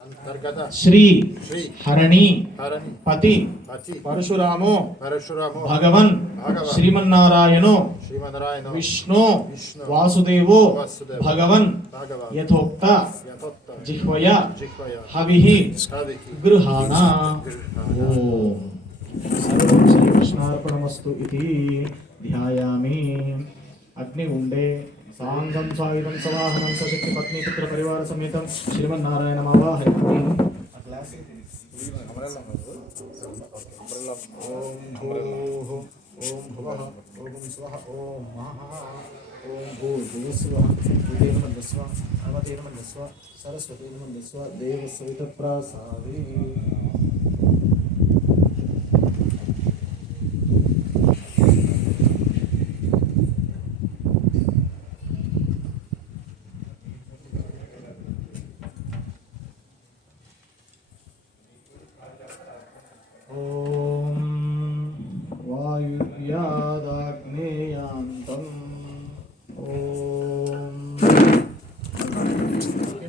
श्री हरणि पति परशुरामो भगवन् श्रीमन्नारायणो विष्णु वासुदेवो भगवन् यथोक्त जिह्वया हविः गृहाणा। ओम सर्वं श्रीकृष्णार्पणमस्तु इति ध्यायामि। अग्निगुण्डे साङ्गं स्वायुधं सवाहनं सशक्ति पत्नी पुत्र परिवार समेतं श्रीमन्नारायणम् आवाहयामि। ओम भुवः ओम स्वः ओम महः ओम भूर्भुवस्वः भूतेन मन्दस्व अमतेन मन्दस्व सरस्वतेन मन्दस्व देवस्वैतप्रासादे। वायुव्यादाग्नेयान्तम् ॐ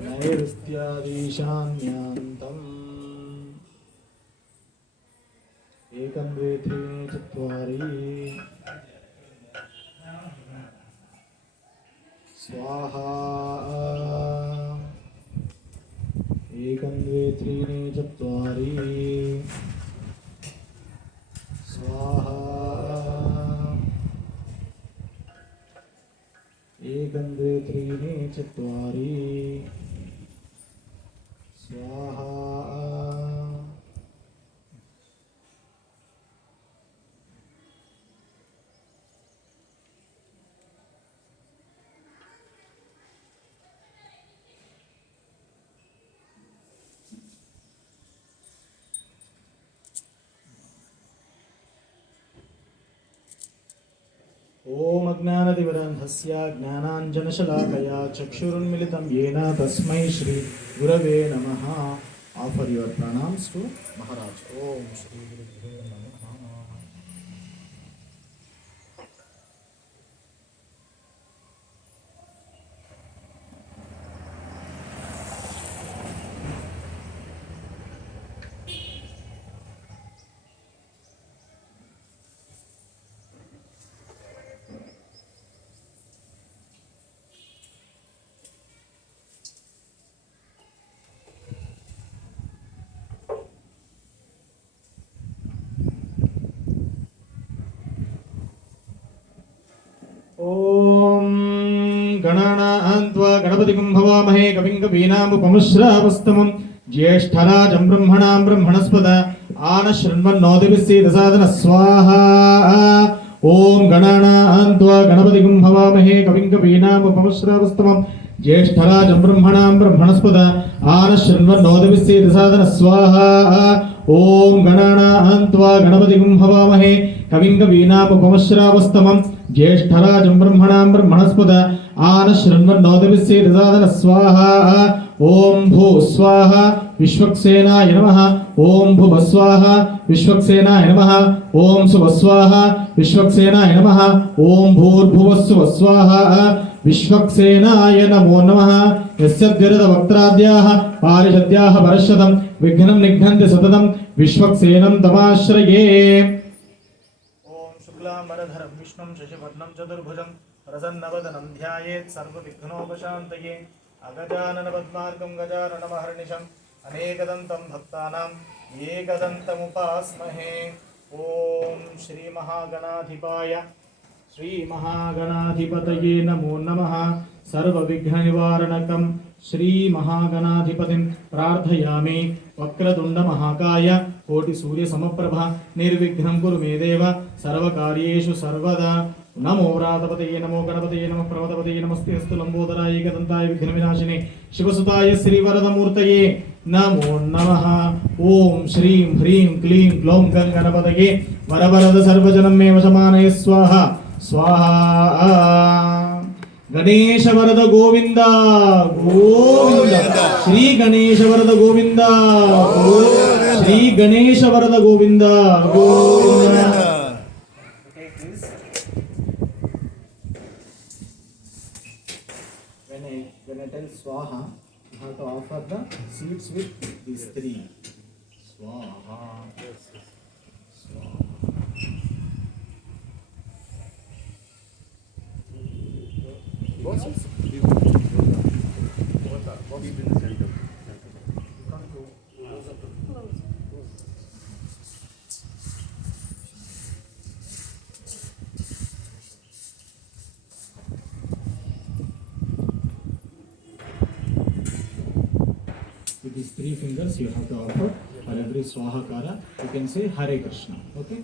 नैऋत्यादीशान्यान्तम् एकं द्वे त्रीणि चत्वारि स्वाहा एकं द्वे त्रीणि चत्वारि स्वाहा एकं द्वे त्रीणि चत्वारि स्वाहा। ओम अज्ञानतिमिरन्धस्य ज्ञानाञ्जनशलाकया चक्षुरुन्मिलितं येन तस्मै श्री गुरवे नमः। Offer your pranams to Maharaj. Om Shri Gurubhyo Namaha. ओम गणानान्त्वा गणपतिं भवामहे कविं कवीनामुपमश्रावस्तमं ज्येष्ठराजं ब्रह्मणां ब्रह्मणस्पद आनशृण्वन्नोदिभिस्सीदसादन स्वाहा। ओम गणानान्त्वा गणपतिं भवामहे कविं कवीनामुपमश्रावस्तमं ज्येष्ठराजं ब्रह्मणां ब्रह्मणस्पद आनशृण्वन्नोदिभिस्सीदसादन स्वाहा। ओम गणानान्त्वा गणपतिं भवामहे कविं कवीनामुपमश्रावस्तमं ज्येष्ठराजं ब्रह्मणां ब्रह्मणस्पद आनशृण्वन्नोदिभिस्सीदसादन स्वाहा। ओम भू स्वाहा विश्वक्सेनाय नमः। ओम भुव स्वाहा विश्वक्सेनाय नमः। ओम सुव स्वाहा विश्वक्सेनाय नमः। ओम भूर्भुवस्सुव स्वाहा विश्वक्सेनाय नमो नमः। यस्यद्विरदवक्त्राद्याः पारिषद्याः परश्शतं विघ्नं निघ्नन्ति सततं विश्वक्सेनं तमाश्रये। शुक्लांबरधरं विष्णुं शशिवर्णं चतुर्भुजं प्रसन्नवदनं ध्यायेत् सर्वविघ्नोपशान्तये। अगजाननपद्मार्कं गजाननमहर्निशम् अनेकदन्तं भक्तानाम् एकदन्तमुपास्महे। ॐ श्रीमहागणाधिपाय श्रीमहागणाधिपतये नमो नमः। सर्वविघ्ननिवारणकं श्रीमहागणाधिपतिं प्रार्थयामि। वक्रतुण्डमहाकाय कोटिसूर्यसमप्रभा निर्विघ्नं कुरु मे देव सर्वकार्येषु सर्वदा। नमो व्रातपतये नमो गणपतये नमः प्रमदपतये नमस्ते हस्तु लंबोदराय एकदन्ताय विघ्नविनाशिने शिवसुताय श्रीवरदमूर्तये नमो नमः। ओम श्रीं ह्रीं क्लीं ग्लौं गणपतये वरवरद सर्वजनं मे वशमानय स्वाहा स्वाहा। गणेश वरद गोविंद गोविंद श्री गणेश वरद गोविंद श्री गणेश वरद Govind Govind. When I tell Swaha, have to offer the seeds with these three. Swaha. Swaha. Both in the center. With these three fingers you have to offer for every swahakara. You can say Hare Krishna. Okay?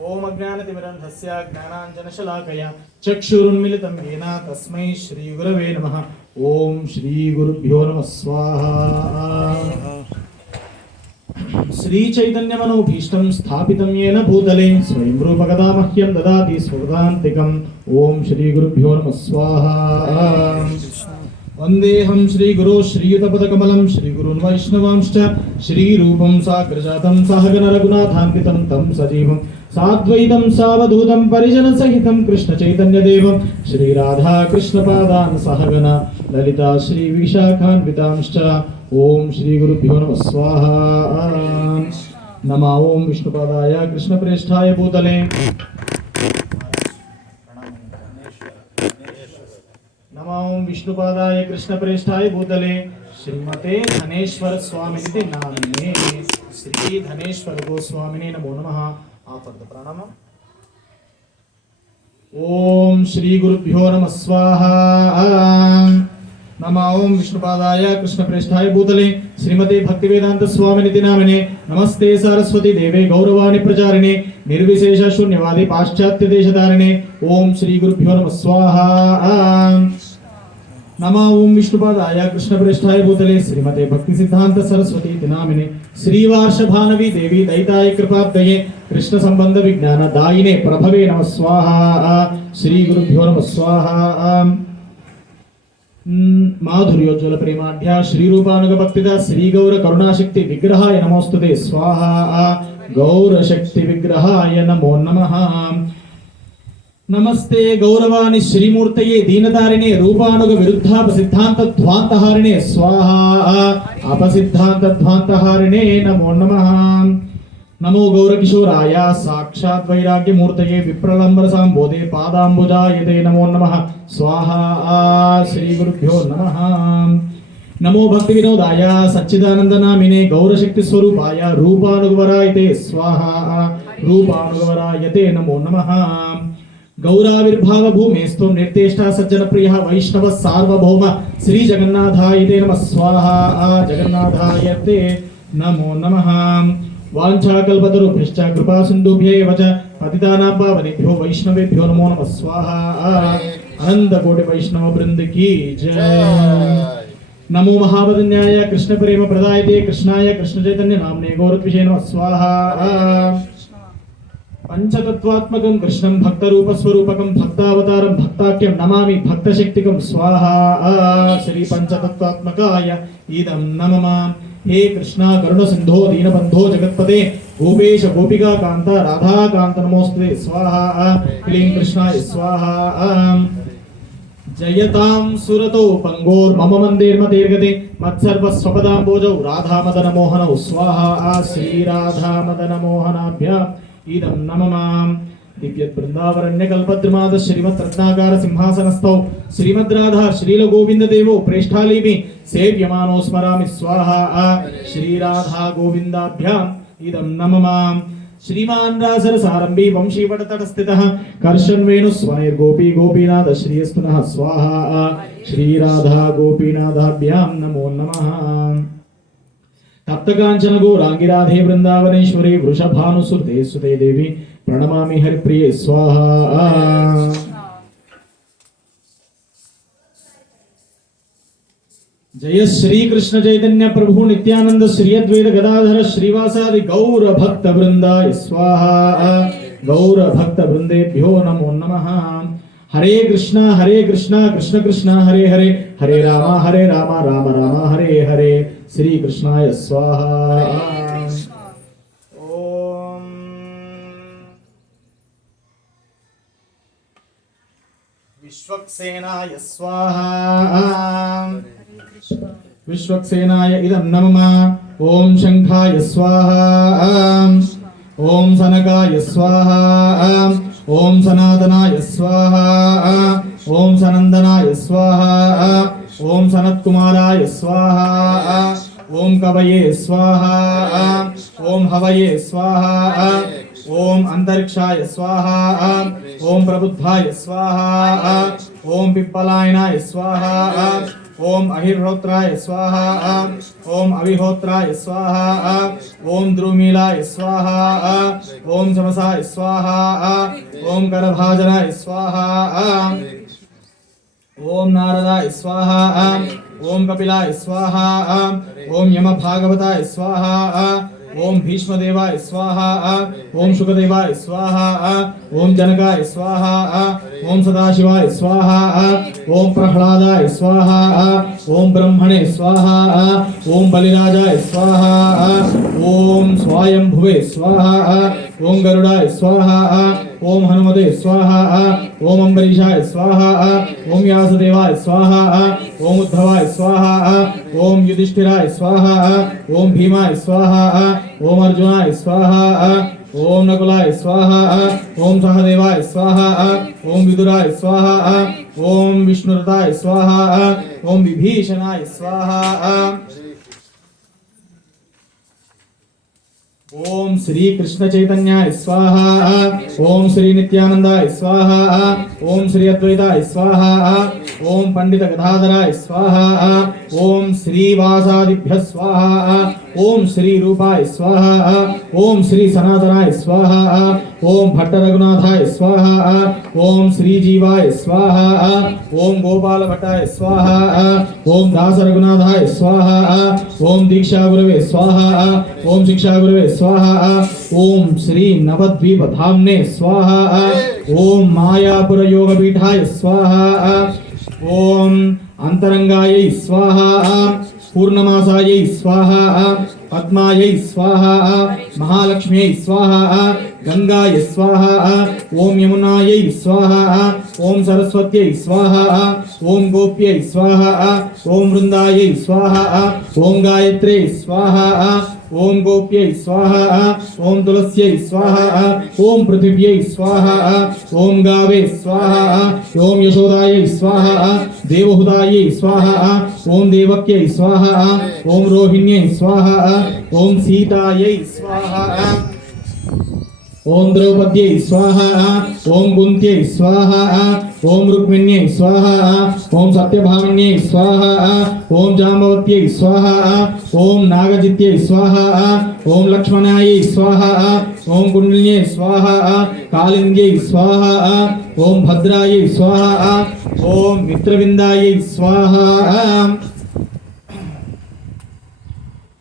Om Ajnanatimirandhasya Jnananjanashalakaya Chakshurunmilitam Yena Tasmai Shri Gurave Namaha. Om Shri Gurubhyo Namah Swaha. Shri Chaitanya Manobhishtam Sthapitam Yena Bhutale Swayam Rupakada Mahyam Dadati Swagadantikam. Om Shri Gurubhyo Namah Swaha. वंदेहं Shri गुरु श्रीयुतपदकमलं श्री गुरुन् वैष्णवांश्च श्री रूपं साग्रजातं सहगण रघुनाथान्वितं तं सजीवं साद्वैतं सावधूतं परिजन सहितं कृष्ण चैतन्य देवं श्री राधा कृष्ण पादान् सहगण ललिता श्री विशाखान्वितांश्च ओम श्री गुरुभ्यो नमः स्वाहा नमः ओम विष्णुपादाय कृष्णप्रेष्ठाय भूतले ओम विष्णुपादाय कृष्णप्रेष्ठाय भूतले श्रीमते धनेश्वर स्वामिनिति नामिने श्री धनेश्वर गोस्वामिने नमो नमः आफर द प्रणम ओम श्री गुरुभ्यो नमः स्वाहा नमः ओम विष्णुपादाय कृष्णप्रेष्ठाय भूतले श्रीमते भक्तिवेदांत स्वामिनिति नामिने नमस्ते सरस्वती देवे गौरवाणी प्रचारिणे निर्विशेष शून्यवादी पाश्चात्य देशधारिणे ओम श्री गुरुभ्यो नमः स्वाहा नमः ओम विष्णुपादाय कृष्णप्रेष्ठाय भूतले श्रीमते भक्ति सिद्धांत सरस्वती नामिने श्रीवार्ष भानवी देवी दैताय कृपाब्दये कृष्ण संबंध विज्ञान दायिने प्रभवे नमः स्वाहा श्री गुरुभ्यो नमः स्वाहा माधुर्योज्वल प्रेमाढ्या श्री रूपानुग भक्तिदा श्री गौर करुणाशक्ति विग्रहाय नमोस्तुते स्वाहा गौर शक्ति विग्रहाय नमो नमः नमस्ते गौरवाणी श्रीमूर्तये दीनतारिणे रूपानुग विरुद्धाप सिद्धांत ध्वांतहारिणे स्वाहा अपसिद्धांत ध्वांतहारिणे नमो नमः नमो गौरकिशोराय साक्षात् वैराग्य मूर्तये विप्रलंबर सांबोधे पादांबुजायते नमो नमः स्वाहा श्री गुरुभ्यो नमः नमो भक्ति विनोदाय सच्चिदानंद नामिने गौरशक्ति स्वरूपाय रूपानुगवरायते स्वाहा रूपानुगवरायते नमो नमः गौराविर्भाव भूमेस्तु निर्देष्टा सज्जन प्रिय वैष्णव सार्वभौम श्री जगन्नाथायते नमः स्वाहा जगन्नाथायते नमो नमः वाञ्छाकल्पतरुभ्यश्च कृपा सिन्धुभ्यैव च पतितानां पावनेभ्यो वैष्णवेभ्यो नमो नमः स्वाहा अनंत कोटि वैष्णव वृंद की जय नमो महावदन्याय कृष्ण प्रेम प्रदायते कृष्णाय कृष्ण चैतन्य नामने गौरत्विषे नमः स्वाहा पंचतत्वात्मकं कृष्णं भक्तरूप स्वरूपकं भक्तावतारं भक्ताख्यं नमामि भक्तशक्तिकं स्वाहा श्री पंचतत्वात्मकाय इदं नमः हे कृष्णा करुण सिंधो दीनबंधो जगत्पते गोपेश गोपिका कांता राधा कांत नमोस्तुते स्वाहा क्लीं कृष्णाय स्वाहा जयतां सुरतो पंगोर मम मंदेर्मतेर्गते मत्सर्वस्वपदाम्बोजौ राधा मदन मोहनौ स्वाहा श्री राधा मदन मोहनाभ्यां इदं नमः दिव्यत् वृंदावरण्य कल्पद्रुमाद श्रीमत् रत्नाकार सिंहासनस्थौ श्रीमद् राधा श्रील गोविंद देवो प्रेष्ठालीमि सेव्यमानो स्मरामि स्वाहा श्री राधा गोविंदाभ्याम् इदं नमः श्रीमान् रासर सारंभी वंशीवटतट स्थितः कर्षन् वेणुस्वनैर्गोपी गोपीनाथ श्रीयस्तुनः स्वाहा श्री राधा गोपीनाथाभ्यां नमो नमः तप्तकांचन गौरांगी राधे वृंदावनेश्वरी वृषभानुसुते सुते देवी प्रणमामि हरिप्रिये स्वाहा जय श्री कृष्ण चैतन्य प्रभु नित्यानंद श्री अद्वैत गदाधर श्रीवासादि गौर भक्त वृंदाय स्वाहा गौर भक्त वृंदेभ्यो नमो नमः हरे कृष्णा कृष्ण कृष्ण हरे हरे हरे राम राम राम हरे हरे श्री कृष्णाय स्वाहा ओम विश्वक्सेनाय स्वाहा विश्वक्सेनाय इदं नमः। ओम शंखाय स्वाहा। ओम सनकाय स्वाहा। ओम सनातनाय स्वाहा। ओम सनंदनाय स्वाहा। ओम सनत्कुमाराय स्वाहा। ओम कवये स्वाहा। ओम हवये स्वाहा। ओम अंतरिक्षाय स्वाहा। ओम प्रबुद्धाय स्वाहा। ओम पिप्पलायनाय स्वाहा। ओम अहिर्होत्राय स्वाहा। ओम अविहोत्राय स्वाहा। ओम द्रुमीलाय स्वाहा। ओम चमसाय स्वाहा। ओम करभाजनाय स्वाहा। ओम नारदाय स्वाहा। ओम कपिलाय स्वाहा। ओम यम भागवताय स्वाहा। ओम भीष्मदेवाय स्वाहा। ओम शुकदेवाय स्वाहा। ओम जनकाय स्वाहा। ओम सदाशिवाय स्वाहा। ओम प्रह्लादाय स्वाहा। ओम ब्रह्मणे स्वाहा। ओम बलिराजाय स्वाहा। ओम स्वायंभुवे स्वाहा। ओम गरुडाय स्वाहा। ओम हनुमते स्वाहा। ओम अम्बरीषाय स्वाहा। ओम व्यासदेवाय स्वाहा। ओम उद्धवाय स्वाहा। ओम युधिष्ठिराय स्वाहा। ओम भीमाय स्वाहा। ओम अर्जुनाय स्वाहा। ओम नकुलाय स्वाहा। ओम सहदेवाय स्वाहा। ओम विदुराय स्वाहा। ओम विष्णुरताय स्वाहा। ओम विभीषणाय स्वाहा। ओम श्री कृष्ण चैतन्याय स्वाहा। ओम श्री नित्यानंदाय स्वाहा। ओम श्री अद्वैताय स्वाहा। ओम पंडित गदाधराय स्वाहा। ओम श्री वासादिभ्यः स्वाहा। ओम श्री रूपाय स्वाहा। ओम श्री सनातनाय स्वाहा। ओम भट्ट रघुनाथाय स्वाहा। ओम श्री जीवाय स्वाहा। ओम गोपाल भट्टाय स्वाहा। ओम दास रघुनाथाय स्वाहा। ओम दीक्षा गुरवे स्वाहा। ओम शिक्षा गुरवे स्वाहा। ओम श्री नवद्वीप धामने स्वाहा। ओम मायापुर योगपीठाय स्वाहा। ओम अंतरंगायै स्वाहा। पूर्णमासायै स्वाहा। पद्मायै स्वाहा। महालक्ष्म्यै स्वाहा। गंगाय स्वाहा। ओम यमुनायै स्वाहा। ओम सरस्वत्यै स्वाहा। ओम गोप्यै स्वाहा। ओम वृंदायै स्वाहा। ओम गायत्र्यै स्वाहा। ओम गोप्यै स्वाहा। ओम तुलस्यै स्वाहा। ओम पृथिव्यै स्वाहा। ओम गावे स्वाहा। ओम यशोदायै स्वाहा। देवहुदायै स्वाहा। ओम देवक्यै स्वाहा। ओम रोहिण्यै स्वाहा। ओम सीतायै स्वाहा। ओम द्रौपद्यै स्वाहा। ओम कुन्त्यै स्वाहा। ओम रुक्मिण्यै स्वाहा। ओम सत्यभामिन्यै स्वाहा। ओम जाम्बवत्यै स्वाहा। ओम नागजित्यै स्वाहा। ओम लक्ष्मणायै स्वाहा। ओम कुण्डिन्यै स्वाहा। कालिन्द्यै स्वाहा। ओम भद्रायै स्वाहा। ओम मित्रविन्दायै स्वाहा।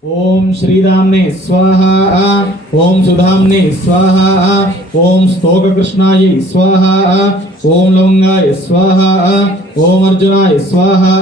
ओम श्रीरामने स्वाहा। ओम सुधामने स्वाहा। ओम स्तोककृष्णायै स्वाहा। ओम लवंगाय स्वाहा। ओम अर्जुनाय स्वाहा।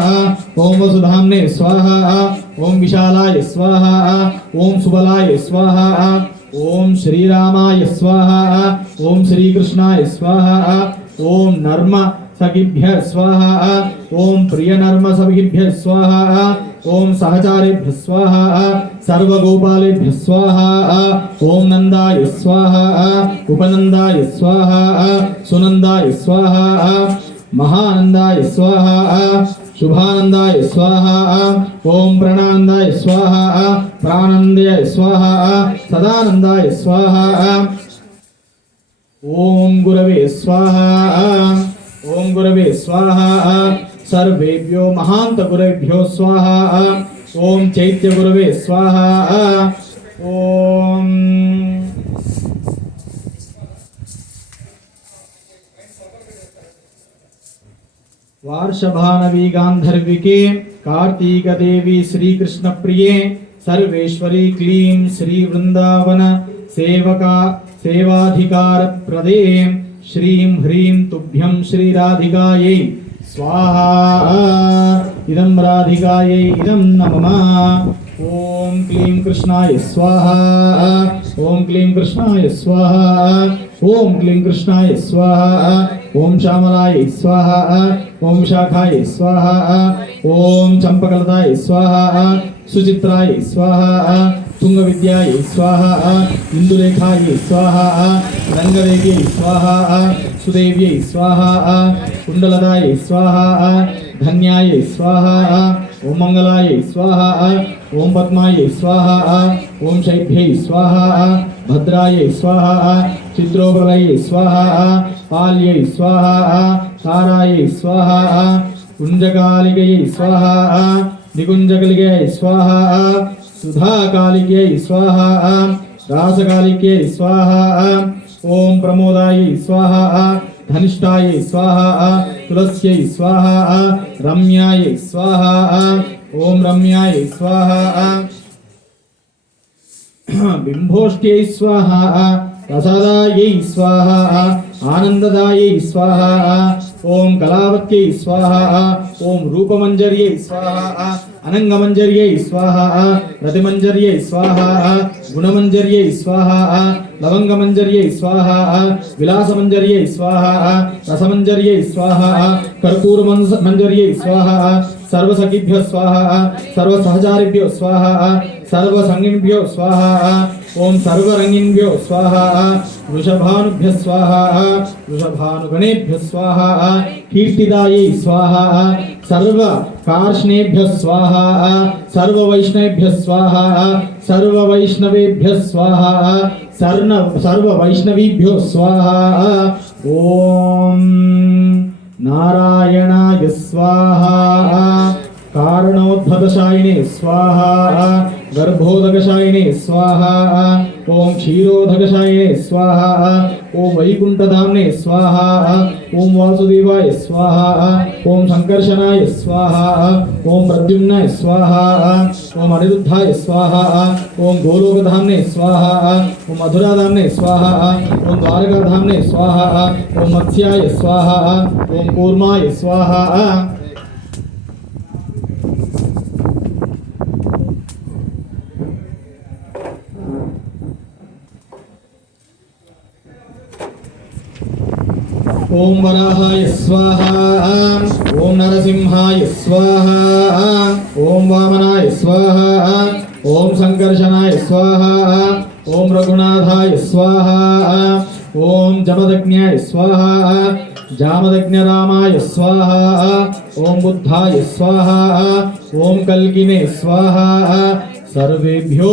ओम वसुधामने स्वाहा। ओम विशालाय स्वाहा। ओम सुबलाय स्वाहा। ओम श्रीरामाय स्वाहा। ओम श्रीकृष्णाय स्वाहा। ओम नर्म सखिभ्यः स्वाहा। ओम प्रिय नर्म सखिभ्यः स्वाहा। ओम सहचारेभ्यः स्वाहा। सर्वगोपालेभ्यः स्वाहा। ओम नंदाय स्वाहा। उपनंदाय स्वाहा। सुनंदाय स्वाहा। महानंदाय स्वाहा। शुभानंदाय स्वाहा। ओम प्राणानंदाय स्वाहा। प्राणानंदाय स्वाहा। सदानंदाय स्वाहा। ओम गुरवे स्वाहा। ओम गुरवे स्वाहा। सर्वेभ्यो महांत गुरुभ्यो स्वाहा। ओम चैत्य गुरवे स्वाहा। ओम वार्षभानवी गांधर्विके कार्तिक देवी श्री कृष्ण प्रिये सर्वेश्वरी क्लीं श्री वृंदावन सेवका सेवाधिकार प्रदे श्रीं ह्रीं तुभ्यं श्री राधिकायै स्वाहा। इदं राधिकायै इदं नमः। ओम क्लीं कृष्णाय स्वाहा। ओम क्लीं कृष्णाय स्वाहा। ओम क्लीं कृष्णाय स्वाहा। ओम श्यामलाय स्वाहा। ओम शाखाय स्वाहा ओम चंपकलताय स्वाहा सुचित्राय स्वाहा तुंगविद्याय स्वाहा इंदुलेखाय स्वाहा रंगदेव्यै स्वाहा सुदेव्यै स्वाहा कुंडलताय स्वाहा धन्याय स्वाहा ओम मंगलाय स्वाहा ओम पद्माय स्वाहा ओम शैभ्यै स्वाहा भद्राय स्वाहा चित्रोप्रलये स्वाहा पाल्यै स्वाहा ताराय स्वाहा कुंजकालिकै स्वाहा निकुंजकलिकै स्वाहा सुधाकालिकै स्वाहा रासकालिकै स्वाहा ओम प्रमोदाय स्वाहा धनिष्ठाय स्वाहा तुलस्यै स्वाहा रम्याय स्वाहा ओम रम्याय स्वाहा बिंभोष्ट्यै स्वाहा प्रसादायै स्वाहा आनंददायै स्वाहा ओम कलावत्यै स्वाहा ओम रूपमंजर्यै स्वाहा अनंगमंजर्यै स्वाहा रतिमंजर्यै स्वाहा गुणमंजर्यै स्वाहा लवंगमंजर्यै स्वाहा विलासमंजर्यै स्वाहा रसमंजर्यै स्वाहा कर्पूरमंजर्यै स्वाहा सर्वसखिभ्यो स्वाहा सर्वसहचारिभ्यो स्वाहा सर्वसंगिभ्यो स्वाहा ओम सर्वरंगिभ्यो स्वाहा वृषभानुभ्य स्वाहा वृषभानुगणेभ्य स्वाहा कीर्तिदायै स्वाहा सर्वकार्ष्णेभ्य स्वाहा सर्ववैष्णवेभ्य स्वाहा सर्ववैष्णवेभ्य स्वाहा सर्ववैष्णवीभ्यो स्वाहा ओम नारायणाय स्वाहा कारणोद्भवशायिने स्वाहा गर्भोदकशायिने स्वाहा ओम क्षीरोदकशायिने स्वाहा ओम वैकुंठधाम्ने स्वाहा ओम वासुदेवाय स्वाहा ओम संकर्षणाय स्वाहा ओम प्रद्युम्नाय स्वाहा ओम अनिरुद्धाय स्वाहा ओम गोलोकधाम्ने स्वाहा ओम मधुराधाम्ने स्वाहा ओम द्वारकाधाम्ने स्वाहा ओम मत्स्याय स्वाहा ओम कूर्माय स्वाहा ओम वराहाय स्वाहा ओम नरसिंहाय स्वाहा ओम वामनाय स्वाहा ओम संकर्षणाय स्वाहा ओम रघुनाथाय स्वाहा ओम जमदग्न्याय स्वाहा जामदग्न्यरामाय स्वाहा ओम बुद्धाय स्वाहा ओम कल्किने स्वाहा सर्वेभ्यो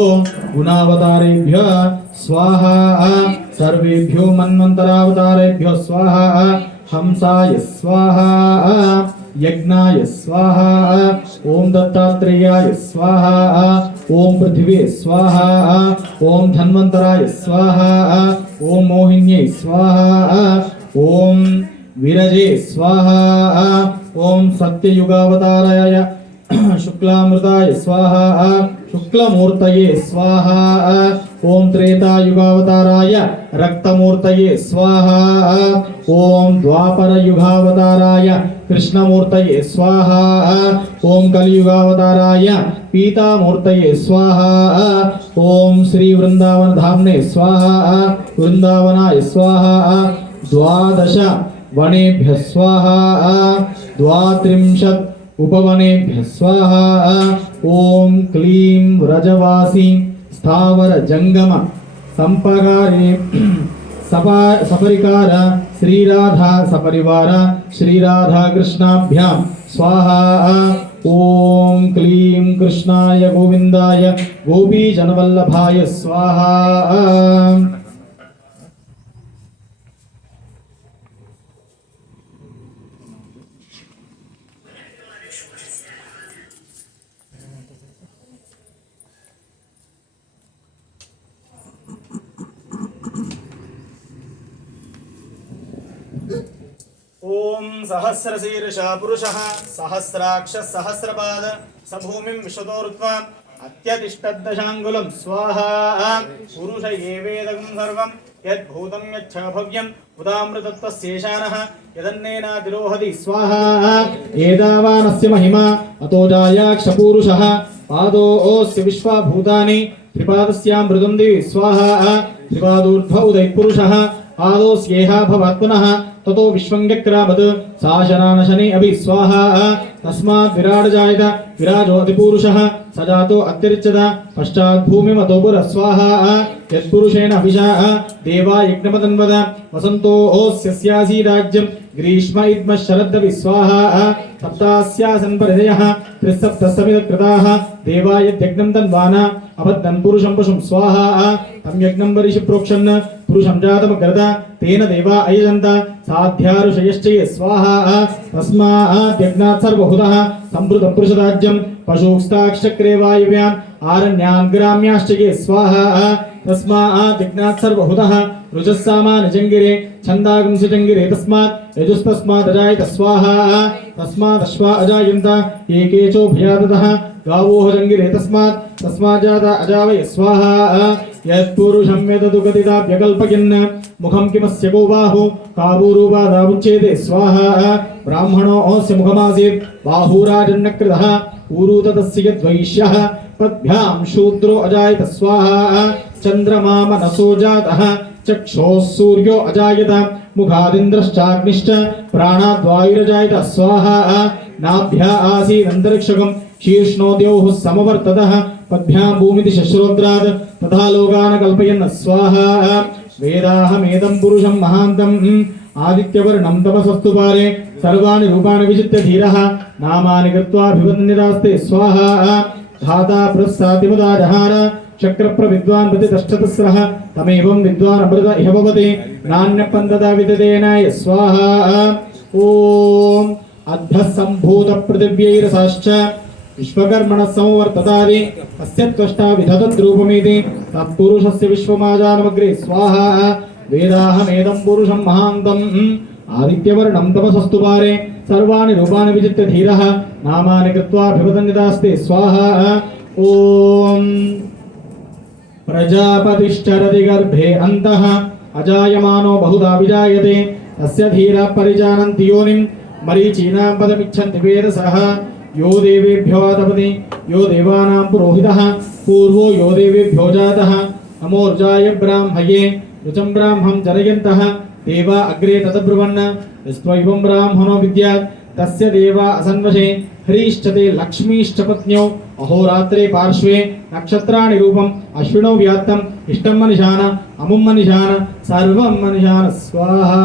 गुणावतारेभ्यो स्वाहा सर्वेभ्यो मन्वन्तरावतारेभ्यो स्वाहा हंसाय स्वाहा यज्ञाय स्वाहा ओम दत्तात्रेयाय स्वाहा ओम पृथिवे स्वाहा ओम धन्वन्तराय स्वाहा ओम मोहिन्यै स्वाहा ओम विरजे स्वाहा ओम सत्ययुगावताराय शुक्लामृताय स्वाहा शुक्लमूर्तये स्वाहा ओम त्रेतायुगावताराय रक्तमूर्तये स्वाहा ओम द्वापरयुगावताराय कृष्णमूर्तये स्वाहा ओम कलियुगावताराय पीतामूर्तये स्वाहा ओम श्री वृंदावन धाम्ने स्वाहा वृंदावनाय स्वाहा द्वादश वनेभ्यः स्वाहा द्वात्रिंशत् उपवनेभ्यः स्वाहा ओम क्लीं व्रजवासी स्थावर जंगम संपगारे सपरिकार श्रीराधा सपरिवार श्रीराधा कृष्णाभ्यां स्वाहा ओम क्लीं कृष्णाय गोविंदाय गोपीजनवल्लभाय स्वाहा ओम सहस्रशीर्षा पुरुषः सहस्राक्ष सहस्रपाद सभूमिं विशदोर्ध्वा अत्यतिष्ठद्दशाङ्गुलं स्वाहा पुरुष एवेदं सर्वं यद्भूतं यच्छभव्यं उदामृतत्वस्येषानः यदन्नेनातिरोहति स्वाहा एतावानस्य महिमा अतो जायाक्षपूरुषः पादोऽस्य विश्वाभूतानि त्रिपादस्यां मृदुं दिवि स्वाहा त्रिपादूर्ध्व उदयपुरुषः पादोऽस्येह भवत् पुनः ततो विश्वङ्ग्यक्रामत् सा शनानशनि अभि स्वाहा तस्मात् विराट जायत विराजो अधिपुरुषः स जातो अत्यर्चत पश्चात् भूमिमतो पुरस्वाहा यत्पुरुषेण अभिषा देवा यज्ञमतन्वद वसन्तो ओस्यस्यासि राज्यं ग्रीष्म इद्म शरद्दवि स्वाहा सप्तास्यासन् परिधयः त्रिसप्तसमितकृताः देवा यज्ञं तन्वान अबद्धन् पुरुषं पशुं स्वाहा तं यज्ञं वरिषि प्रोक्षन् पुरुषं जातमग्रत तेन देवा अयजन्त साध्यारुषयश्च ये स्वाहा तस्मात् यज्ञात् सर्वभूतः संवृतं पुरुषराज्यं पशुस्ताक्षक्रे वायुव्यान् आरण्यान् ग्राम्याश्च ये स्वाहा तस्मात् यज्ञात् सर्वभूतः रुजस्सामानिजङ्गिरे छन्दागुंसजङ्गिरे तस्मात् यजुस्तस्मात् अजायत स्वाहा तस्मात् अश्वा अजायन्त एकेचो भयादतः गावोह जङ्गिरे तस्मात् जाता अजावय स्वाहा यत्पुरुषं यदतु गतिदाप्यकल्पयन् मुखं किमस्य को बाहु काबूरुपादामुच्येते स्वाहा ब्राह्मणो अस्य मुखमासीत् बाहुराजन्नकृतः ऊरू तस्य यद्वैश्यः पद्भ्यां शूद्रो अजायत स्वाहा चन्द्रमा मनसो जातः चक्षोः सूर्यो अजायत मुखादिन्द्रश्चाग्निश्च प्राणाद्वायुरजायत स्वाहा नाभ्या आसीदन्तरिक्षकं शीर्ष्णोद्योः समवर्ततः पद्भ्यां भूमिति शश्रोद्रात् तथा लोकान् कल्पयन् स्वाहा वेदाहमेदं पुरुषं महान्तम् आदित्यवर्णं तपसस्तु पारे सर्वाणि रूपाणि विचित्य धीरः नामानि कृत्वाभिवन्दनिरास्ते स्वाहा धाता प्रस्सातिमदा जहार चक्रप्रविद्वान् प्रतिष्ठतस्रः तमेवं विद्वान् अमृत इह भवति नान्यपन्तदा विदतेनाय स्वाहा ॐ अद्धः सम्भूतपृथिव्यैरसाश्च विश्वकर्मणः समवर्ततादि अस्य त्वष्टा विधतद्रूपमिति तत्पुरुषस्य विश्वमाजानमग्रे स्वाहा वेदाहमेदं पुरुषं महान्तम् आदित्यवर्णं तपसस्तु पारे सर्वाणि रूपाणि विचित्य धीरः नामानि कृत्वाभिवदन्निदास्ते स्वाहा ॐ प्रजापतिश्चरति गर्भे अन्तः अजायमानो बहुधा विजायते तस्य धीराः परिजानन्ति योनिं मरीचीनां पदमिच्छन्ति वेदसः यो देवेभ्यो तपति यो देवानां पुरोहितः पूर्वो यो देवेभ्यो जातः नमोर्जाय ब्राह्मये ऋचं ब्राह्मं जनयन्तः देवा अग्रे ततब्रुवन् यस्त्वैवं ब्राह्मणो विद्यात् तस्य देवा असन्वशे ह्रीश्च ते लक्ष्मीश्च पत्न्यौ अहोरात्रे पार्श्वे नक्षत्राणि रूपम् अश्विनौ व्यात्तम् इष्टं मनिशान अमुं मनिशान सर्वं मनिशान स्वाहा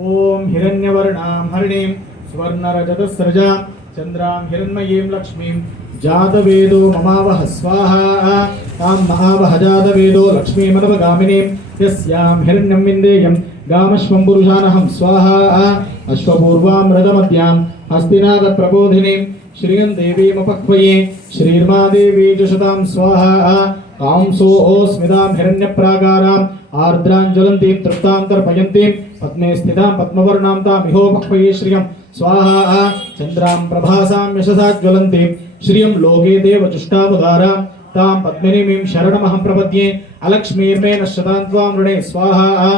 ॐ हिरण्यवर्णां हरिणीं स्वर्णरजतस्रजां चन्द्रां हिरण्मयीं लक्ष्मीं जातवेदो ममावह स्वाहा तां महावह जातवेदो लक्ष्मीमनवगामिनीं यस्यां हिरण्यं विन्देयं गामश्वं पुरुषानहं स्वाहा अश्वपूर्वां रथमद्यां हस्तिनादप्रबोधिनीं श्रियं देवीमपक्वये श्रीर्मा देवी जुषतां स्वाहा कांसो स्मितां हिरण्यप्राकाराम् आर्द्रां ज्वलन्तीं तृप्तां तर्पयन्तीं पद्मे स्थितां पद्मवर्णां तामिहोपक्वये श्रियं स्वाहा चन्द्रां प्रभासां यशसा ज्वलन्तीं श्रियं लोके देवजुष्टामुदारां तां पद्मिनीं शरणमहं प्रपद्ये अलक्ष्मीर्मे नश्यतां त्वां वृणे स्वाहा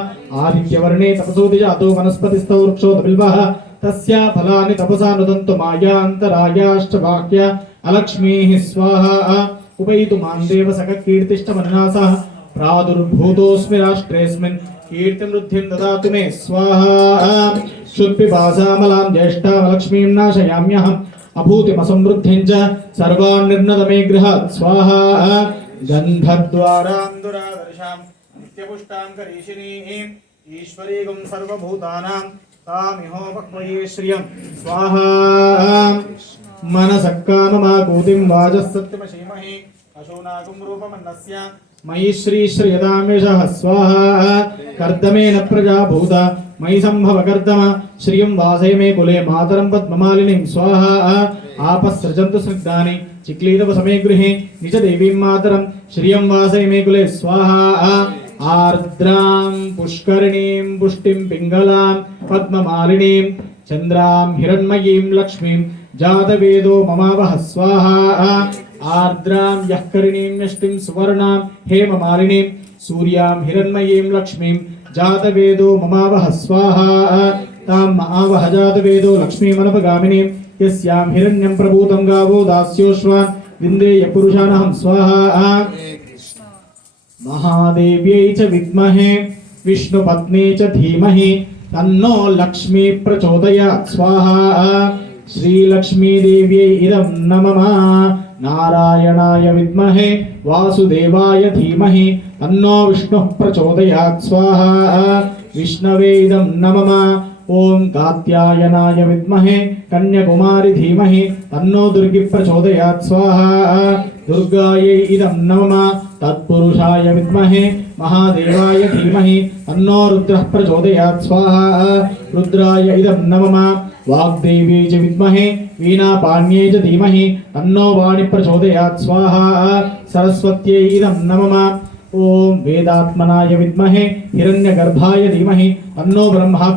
आदित्यवर्णे तपसोऽधि जातो वनस्पतिस्थो वृक्षोदबिल्वः तस्या फलानि तपसा नुदन्तु मायान्तरायाश्च वाक्या अलक्ष्मीः स्वाहा उपैतु मां देव सककीर्तिश्च मननासः प्रादुर्भूतोऽस्मि राष्ट्रेऽस्मिन् कीर्तिमृद्धिं ददातु मे स्वाहा क्षुत्पिपासामलां ज्येष्ठामलक्ष्मीं नाशयाम्यहम् अभूतिमसमृद्धिं च सर्वान् निर्नद मे गृहात् स्वाहा गन्धद्वारां दुरादर्शां नित्यपुष्टां करीशिनीम् ईश्वरीगुं सर्वभूतानां तामिहोपक्वये श्रियं स्वाहा मनसः काममाकूतिं वाजः सत्यमशीमहि अशोनागुं रूपमन्नस्य मयि श्रीश्रियतां यशः स्वाहा कर्दमेन प्रजाभूत मयि सम्भव कर्दम श्रियं वासय मे कुले मातरं पद्ममालिनीं स्वाहा आपस्सृजन्तु स्निग्धानि चिक्लीतवसमे गृहे निजदेवीं मातरं श्रियं वासय मे कुले स्वाहा आर्द्रां पुष्करिणीं पुष्टिं पिङ्गलां पद्ममालिनीं चन्द्रां हिरण्मयीं लक्ष्मीं जातवेदो ममावह स्वाहा आर्द्रां यःकरिणीं यष्टिं सुवर्णां हेममालिनीं सूर्यां हिरण्मयीं लक्ष्मीं जातवेदो ममावह स्वाहा तां महावह जातवेदो लक्ष्मीमनपगामिनीं यस्यां हिरण्यं प्रभूतं गावो दास्योश्वान् विन्देय पुरुषानहं स्वाहा महादेव्यै च विद्महे विष्णुपत्नी च धीमहि तन्नो लक्ष्मी प्रचोदयात् स्वाहा श्रीलक्ष्मीदेव्यै इदं नमः नारायणाय विद्महे वासुदेवाय धीमहि तन्नो विष्णुः प्रचोदयात् स्वाहा विष्णवे इदं नमः ओम कात्यायनाय विद्महे कन्याकुमारी धीमहि तन्नो दुर्गी प्रचोदयात् स्वाहा दुर्गायै इदं नमः तत्पुरुषाय विद्महे महादेवाय धीमहि तन्नो रुद्रः प्रचोदयात् स्वाहा रुद्राय इदं नमः वाग्देवी च विद्महे वीणापाण्यै च धीमहि तन्नो वाणी प्रचोदयात् स्वाहा सरस्वत्यै इदं नमः ओम वेदात्मनाय विद्महे हिरण्यगर्भाय धीमहि तन्नो ब्रह्मा